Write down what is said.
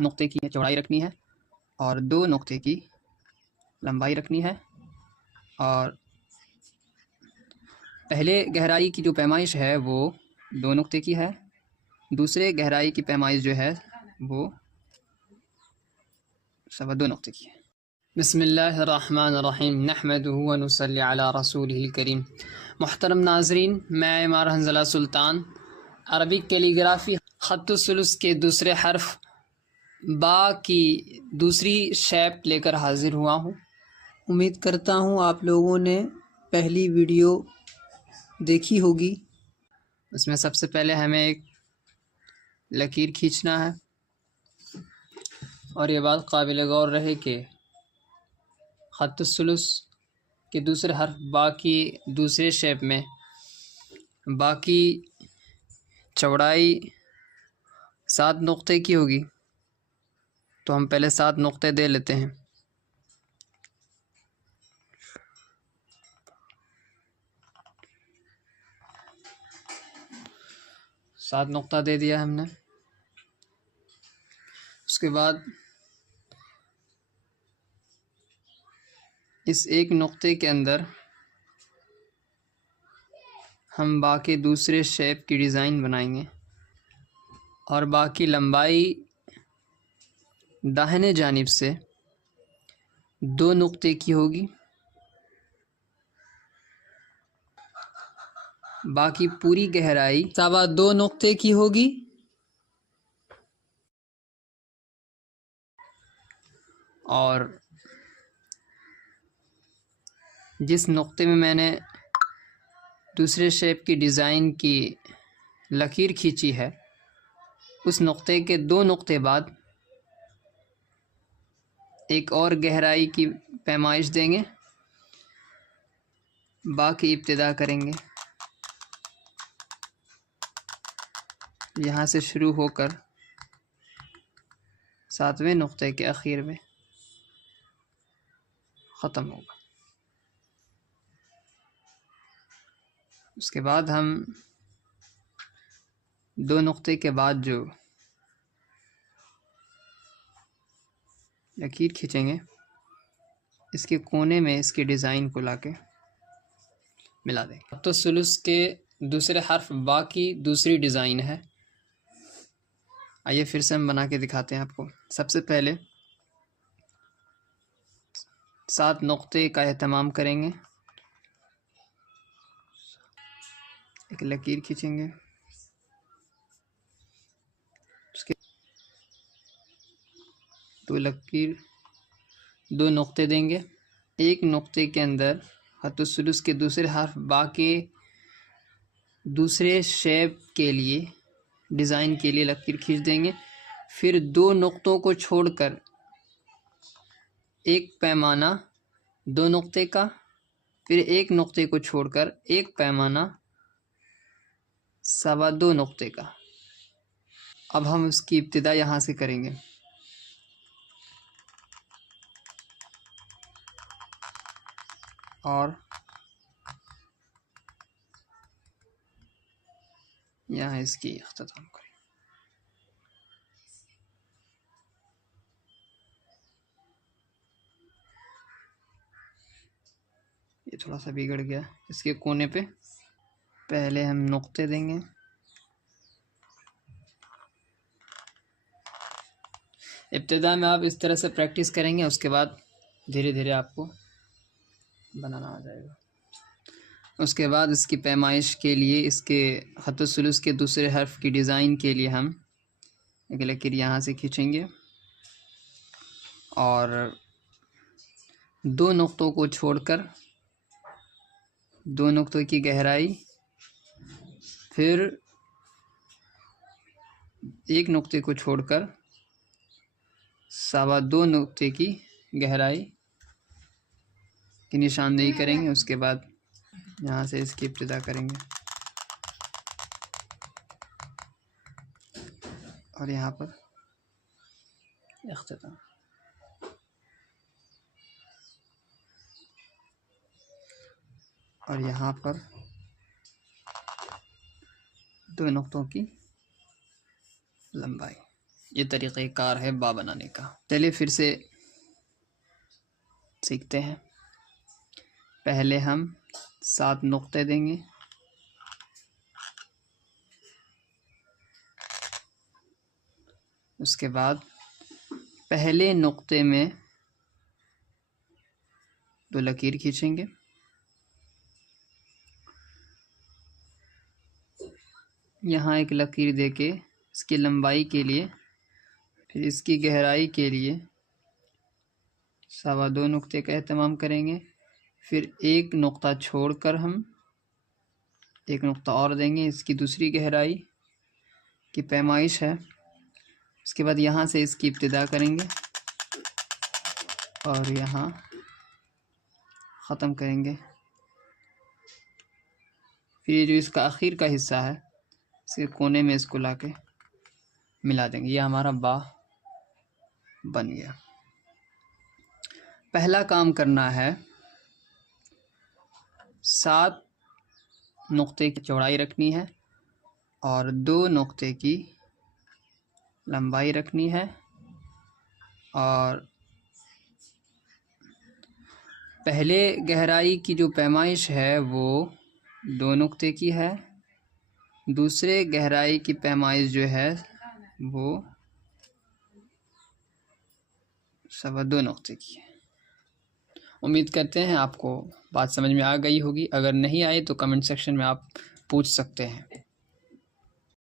नुक्ते की चौड़ाई रखनी है और 2 नुक्ते की लंबाई रखनी है। और पहले गहराई की जो पैमाइश है वो 2 नुक्ते की है, दूसरे गहराई की पैमाइश जो है वो 2.25 नुक्ते की है। बिस्मिल्लाहिर्रहमानिर्रहीम नहमदुहु व नुसल्ली अला रसूलिहिल करीम। मुहतरम नाज़रीन, मैं इमार हंज़ला सुल्तान अरबिक कैलीग्राफी ख़त्तुस्सुलूस के दूसरे हर्फ बा की दूसरी शेप लेकर हाजिर हुआ हूँ। उम्मीद करता हूँ आप लोगों ने पहली वीडियो देखी होगी। उसमें सबसे पहले हमें एक लकीर खींचना है और ये बात काबिल गौर रहे कि ख़त्तुस्सुलूस के दूसरे हर्फ बा की दूसरे शेप में बा की चौड़ाई 7 नुक्ते की होगी, तो हम पहले 7 नुक्ते दे लेते हैं। सात नुक्ता दे दिया हमने। उसके बाद इस एक नुक्ते के अंदर हम बाकी दूसरे शेप की डिज़ाइन बनाएंगे और बाकी लंबाई दाहिने जानिब से 2 नुक्ते की होगी, बाकी पूरी गहराई 2.25 नुक्ते की होगी। और जिस नुक्ते में मैंने दूसरे शेप की डिज़ाइन की लकीर खींची है उस नुक्ते के 2 नुक्ते बाद एक और गहराई की पैमाइश देंगे, बाकी इब्तिदा करेंगे यहाँ से शुरू होकर 7वें नुक्ते के आखिर में ख़त्म होगा। उसके बाद हम 2 नुक्ते के बाद जो लकीर खींचेंगे इसके कोने में इसकी डिज़ाइन को लाके मिला देंगे। अब तो सुलूस के दूसरे हर्फ बा की दूसरी डिज़ाइन है। आइए फिर से हम बना के दिखाते हैं आपको। सबसे पहले 7 नुक्ते का एहतमाम करेंगे, एक लकीर खींचेंगे, उसके 2 नुक्ते देंगे। एक नुक्ते के अंदर ख़त्तुस्सुलूस के दूसरे हर्फ बा के दूसरे शेप के लिए डिज़ाइन के लिए लकीर खींच देंगे। फिर 2 नुक्तों को छोड़कर एक पैमाना 2 नुक्ते का, फिर एक नुक्ते को छोड़कर एक पैमाना 2.25 नुक्ते का। अब हम उसकी इब्तिदा यहाँ से करेंगे। और यहाँ इसकी इख्तिताम करें। ये थोड़ा सा बिगड़ गया। इसके कोने पे पहले हम नुक्ते देंगे, इब्तिदा में आप इस तरह से प्रैक्टिस करेंगे, उसके बाद धीरे धीरे आपको बनाना आ जाएगा। उसके बाद इसकी पैमाइश के लिए इसके ख़त्तुस्सुलूस के दूसरे हर्फ की डिज़ाइन के लिए हम एक लकीर यहाँ से खींचेंगे और 2 नुक्तों को छोड़कर 2 नुक्तों की गहराई, फिर एक नुक्ते को छोड़कर 2.25 नुक्ते की गहराई की निशानदेही करेंगे। उसके बाद यहाँ से इसकी इब्तिदा करेंगे और यहाँ पर इख्तिताम। और यहाँ पर 2 नुक्तों की लंबाई। ये तरीक़ेकार है बा बनाने का। चलिए फिर से सीखते हैं। पहले हम 7 नुक्ते देंगे, उसके बाद पहले नुक्ते में 2 लकीर खींचेंगे, यहाँ एक लकीर देके इसकी लंबाई के लिए, फिर इसकी गहराई के लिए 2.25 नुक्ते का एहतमाम करेंगे। फिर एक नुक्ता छोड़कर हम एक नुक्ता और देंगे, इसकी दूसरी गहराई की पैमाइश है। उसके बाद यहाँ से इसकी इब्तिदा करेंगे और यहाँ ख़त्म करेंगे। फिर जो इसका आखिर का हिस्सा है इसके कोने में इसको लाके मिला देंगे। यह हमारा बा बन गया। पहला काम करना है, 7 नुक्ते की चौड़ाई रखनी है और 2 नुक्ते की लंबाई रखनी है और पहले गहराई की जो पैमाइश है वो 2 नुक्ते की है, दूसरे गहराई की पैमाइश जो है वो 2.25 नुक्ते की है। उम्मीद करते हैं आपको बात समझ में आ गई होगी। अगर नहीं आई तो कमेंट सेक्शन में आप पूछ सकते हैं।